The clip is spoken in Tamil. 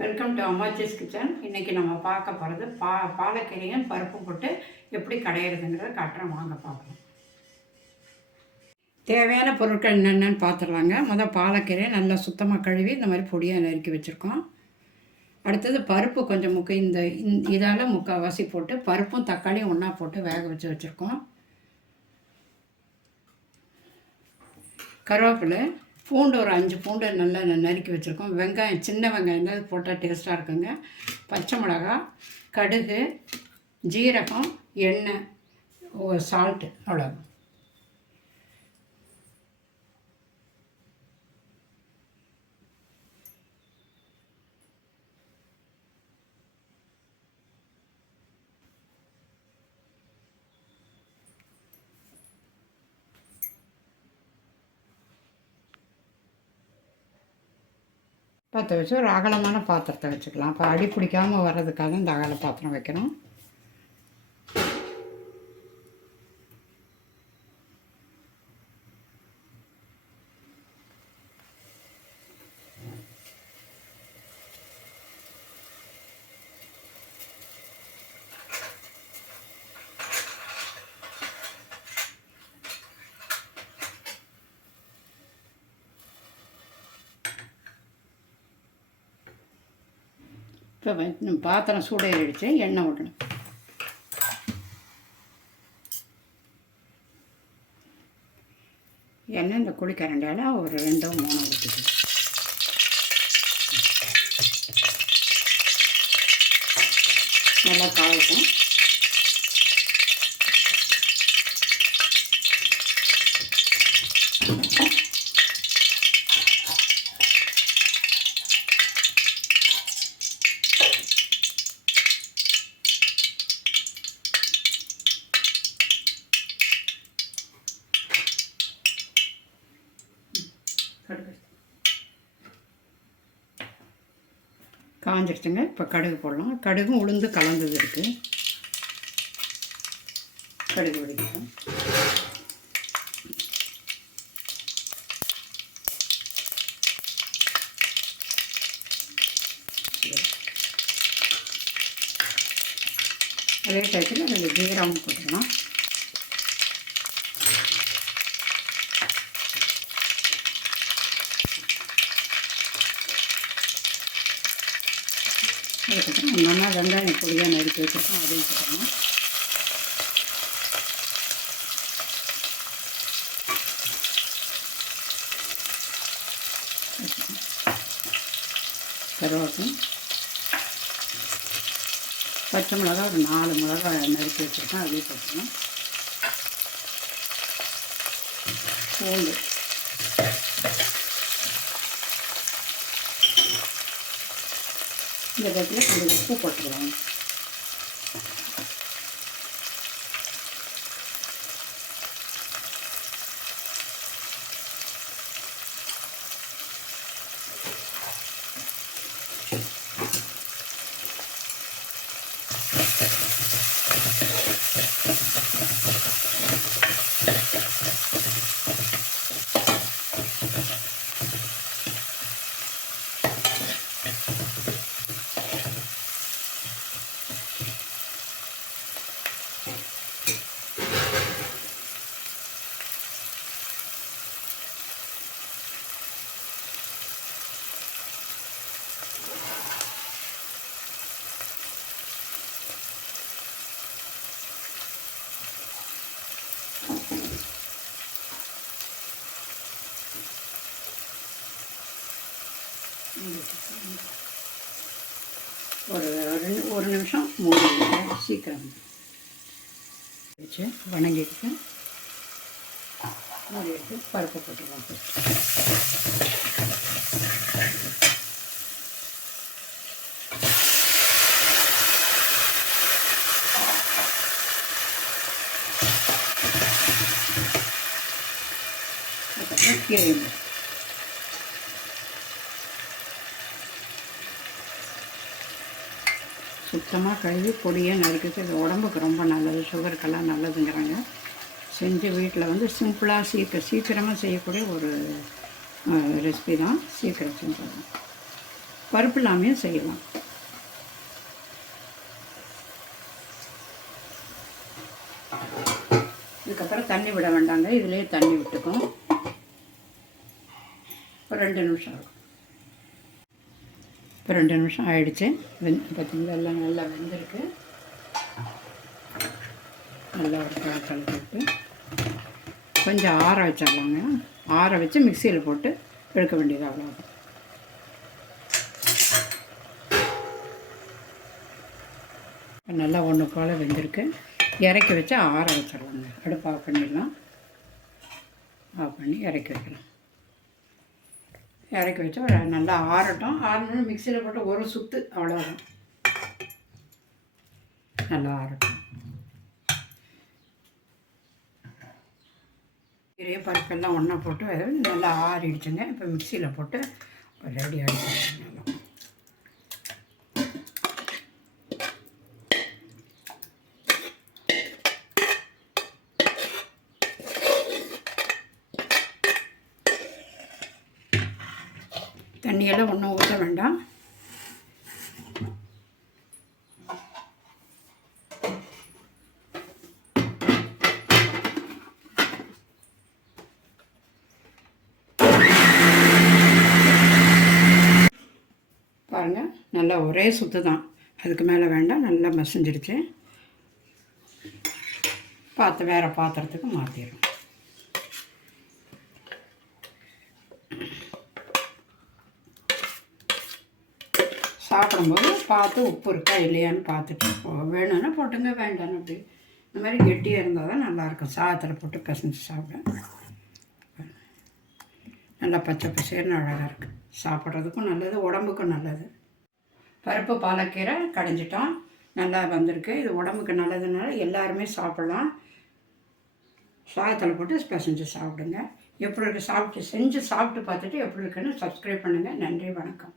Welcome to Ammachi's kitchen. இன்றைக்கி நம்ம பார்க்க போகிறது பாலக்கீரையும் பருப்பும் போட்டு எப்படி கடையிறதுங்கிறத காட்டுறேன், வாங்க பார்க்கலாம். தேவையான பொருட்கள் என்னென்னு பார்த்துடலாங்க. பாலக்கீரையை நல்லா சுத்தமாக கழுவி இந்த மாதிரி பொடியாக நறுக்கி வச்சுருக்கோம். அடுத்தது பருப்பு கொஞ்சம் இதால் முக்கால்வாசி போட்டு பருப்பும் தக்காளியும் ஒன்றா போட்டு வேக வச்சுருக்கோம். கருவேப்பிலை, பூண்டு ஒரு 5 பூண்டு நல்லா நறுக்கி வச்சுருக்கோம். வெங்காயம், சின்ன வெங்காயம் தான் போட்டால் டேஸ்ட்டாக இருக்குங்க. பச்சை மிளகா, கடுகு, ஜீரகம், எண்ணெய், சால்ட்டு, அவ்வளோ. பற்ற வச்சு ஒரு அகலமான பாத்திரத்தை வச்சுக்கலாம். அப்போ அடி பிடிக்காமல் வர்றதுக்காக இந்த அகல பாத்திரம் வைக்கணும். இப்போ பாத்திரம் சூடாயிடுச்சு, எண்ணெய் விடணும். எண்ணெய் இந்த குழிக்கரண்டியால் ஒரு 2-3 ஊற்றிக்கணும். நல்லா காயட்டும். காஞ்சிடுச்சுங்க. இப்போ கடுகு போடலாம். கடுகும் உளுந்து கலந்தது இருக்குது. கடுகு வெடிக்கும். அதே டயத்தில் 2 ஜீரகம் போட்டுக்கலாம். அதுக்கப்புறம் நல்லா வெங்காயம் பொடியாக நறுக்கி வச்சுருக்கோம், அதையும் போடணும். கருவேப்பிலை, பச்சை மிளகா ஒரு 4 மிளகா நறுக்கி வச்சுருக்கோம், அதையும் போட்டுக்கணும். பூண்டு, இந்த இடத்துல கொஞ்சம் உப்பு போட்டுக்கலாம். ஒரு நிமிஷம் மூடி சீக்கிரம் வச்சு வணங்கிட்டு மூடி எடுத்து பருப்பு போட்டுக்கலாம். அதுக்கப்புறம் கீரை சுத்தமாக கழுவி பொடியாக நறுக்கிட்டு இது உடம்புக்கு ரொம்ப நல்லது, சுகருக்கெல்லாம் நல்லதுங்கிறாங்க. செஞ்சு வீட்டில் சிம்பிளாக சீக்கிரமாக செய்யக்கூடிய ஒரு ரெசிபி தான். சீக்கிரம் செஞ்சிடலாம். பருப்பு இல்லாமையும் செய்யலாம். இதுக்கப்புறம் தண்ணி விட வேண்டாங்க, இதிலே தண்ணி விட்டுக்கும். ஒரு 2 நிமிஷம் இருக்கும். இப்போ 2 நிமிஷம் ஆயிடுச்சு. பார்த்தீங்களா, எல்லாம் நல்லா வெந்திருக்கு. நல்லா ஒரு கலக்கிட்டு கொஞ்சம் ஆற வச்சிடலாங்க. ஆற வச்சு மிக்சியில் போட்டு எடுக்க வேண்டியது அவ்வளோதான். நல்லா ஒன்று போல் வெந்திருக்கு. இறக்கி வச்சு ஆற வச்சிடலாங்க. அடுப்பு ஆஃப் பண்ணிடலாம். ஆஃப் பண்ணி இறக்கி வைக்கலாம். இறக்கி வச்சா நல்லா ஆறட்டும். ஆறணும்னு மிக்சியில் போட்டு ஒரு சுற்று அவ்வளோதான். நல்லா ஆறட்டும். கீரை பருப்பெல்லாம் ஒன்றா போட்டு நல்லா ஆறிடுச்சுங்க. இப்போ மிக்சியில் போட்டு ரெடி ஆகிடுச்சு. நல்லா தண்ணியெல்லாம் ஒன்றும் ஊற்ற வேண்டாம். பாருங்கள், நல்லா ஒரே சுற்று தான், அதுக்கு மேலே வேண்டாம். நல்லா மசிஞ்சிடுச்சு. வேறு பாத்திரத்துக்கு மாற்றிடும். சாப்பிடும்போது பார்த்து உப்பு இருக்கா இல்லையான்னு பார்த்துட்டு வேணும்னா போட்டுங்க, வேண்டான்னு அப்படி. இந்த மாதிரி கெட்டியாக இருந்தால் தான் நல்லாயிருக்கும். சாதத்தில் போட்டு பிசைஞ்சு சாப்பிட நல்லா பச்சை பசேர்னு அழகாக இருக்குது. சாப்பிட்றதுக்கும் நல்லது, உடம்புக்கும் நல்லது. பருப்பு பாலக்கீரை கடைஞ்சிட்டோம், நல்லா வந்திருக்கு. இது உடம்புக்கு நல்லதுனால எல்லாருமே சாப்பிட்லாம். சாதத்தில் போட்டு பிசைஞ்சு சாப்பிடுங்க. எப்படி இருக்குது செஞ்சு சாப்பிட்டு பார்த்துட்டு எப்படி இருக்குன்னு சப்ஸ்கிரைப் பண்ணுங்கள். நன்றி, வணக்கம்.